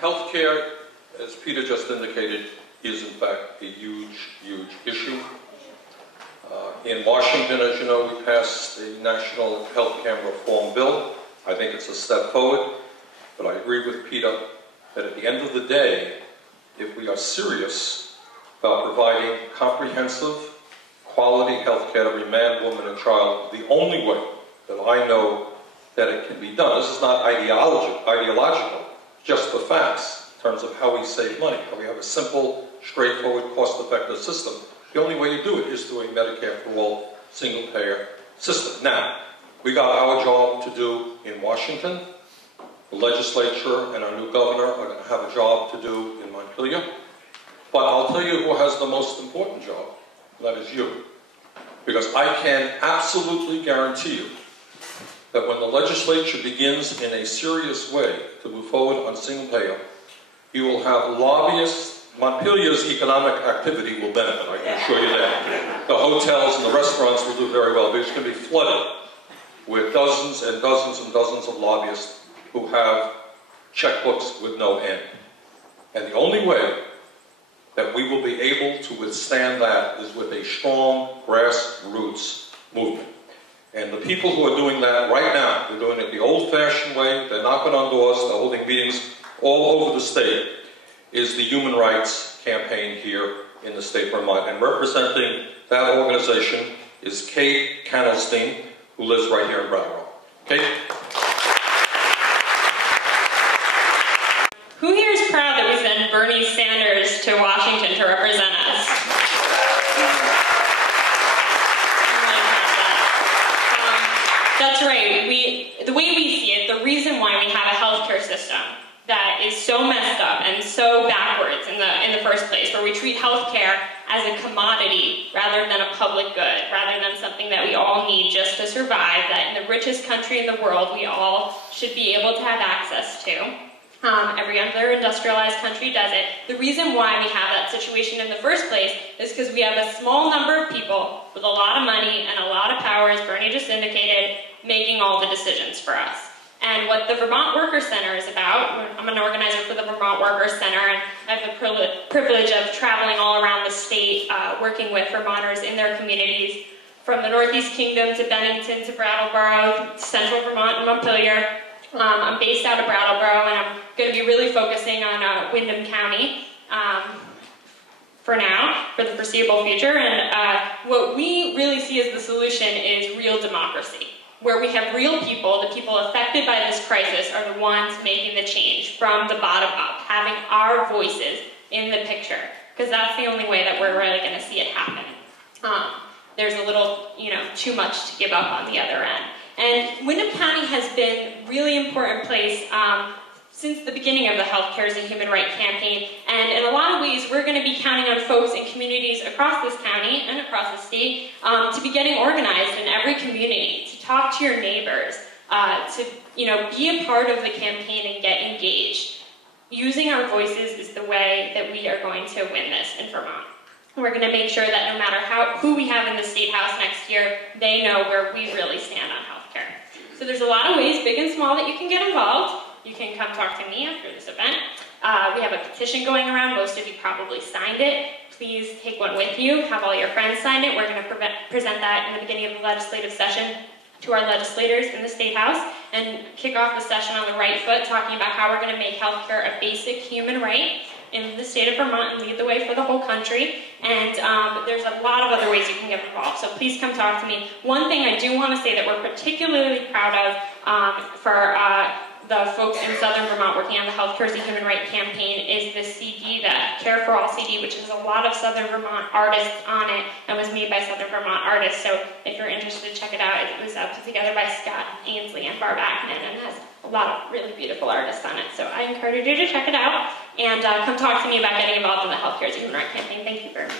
Healthcare, as Peter just indicated, is in fact a huge, huge issue. In Washington, as you know, we passed a national health care reform bill. I think it's a step forward, but I agree with Peter that at the end of the day, if we are serious about providing comprehensive, quality health care to every man, woman, and child, the only way that I know that it can be done, this is not ideological, just the facts in terms of how we save money, how we have a simple, straightforward, cost-effective system. The only way you do it is through a Medicare for all, single-payer system. Now, we got our job to do in Washington. The legislature and our new governor are going to have a job to do in Montpelier. But I'll tell you who has the most important job, and that is you. Because I can absolutely guarantee you that when the legislature begins in a serious way to move forward on single-payer, you will have lobbyists. Montpelier's economic activity will benefit, I can assure you that. The hotels and the restaurants will do very well. It's going to be flooded with dozens and dozens and dozens of lobbyists who have checkbooks with no end. And the only way that we will be able to withstand that is with a strong grassroots movement. And the people who are doing that right now, they're doing it the old-fashioned way, they're knocking on doors, they're holding meetings all over the state, is the Human Rights Campaign here in the state of Vermont. And representing that organization is Kate Kanelstein, who lives right here in Brattleboro. Kate? Who here is proud that we sent Bernie Sanders to Washington to represent us? That's right. The way we see it, the reason why we have a healthcare system that is so messed up and so backwards in the first place, where we treat healthcare as a commodity rather than a public good, rather than something that we all need just to survive, that in the richest country in the world we all should be able to have access to. Every other industrialized country does it. The reason why we have that situation in the first place is because we have a small number of people with a lot of money and a lot of power, as Bernie just indicated, making all the decisions for us. And what the Vermont Workers Center is about, I'm an organizer for the Vermont Workers Center, and I have the privilege of traveling all around the state, working with Vermonters in their communities, from the Northeast Kingdom to Bennington to Brattleboro, Central Vermont and Montpelier. I'm based out of Brattleboro, and I'm going to be really focusing on Windham County for now, for the foreseeable future. And what we really see as the solution is real democracy, where we have real people. The people affected by this crisis are the ones making the change from the bottom up, having our voices in the picture, because that's the only way that we're really going to see it happen. There's a little, too much to give up on the other end. And Windham County has been a really important place since the beginning of the Healthcare as a Human Right campaign. And in a lot of ways, we're going to be counting on folks in communities across this county and across the state to be getting organized in every community, to talk to your neighbors, to be a part of the campaign and get engaged. Using our voices is the way that we are going to win this in Vermont. We're going to make sure that no matter who we have in the State House next year, they know where we really stand on healthcare. So there's a lot of ways, big and small, that you can get involved. You can come talk to me after this event. We have a petition going around. Most of you probably signed it. Please take one with you. Have all your friends sign it. We're going to present that in the beginning of the legislative session to our legislators in the State House and kick off the session on the right foot, talking about how we're going to make healthcare a basic human right in the state of Vermont and lead the way for the whole country. And there's a lot of other ways you can get involved, so please come talk to me. One thing I do want to say that we're particularly proud of for the folks in Southern Vermont working on the Healthcare as a Human Right campaign is the CD, the Care for All CD, which has a lot of Southern Vermont artists on it and was made by Southern Vermont artists. So if you're interested, check it out. It was put together by Scott Ainsley and Barb Ackman and has a lot of really beautiful artists on it. So I encourage you to check it out and come talk to me about getting involved in the Healthcare as a Human Right campaign. Thank you very much.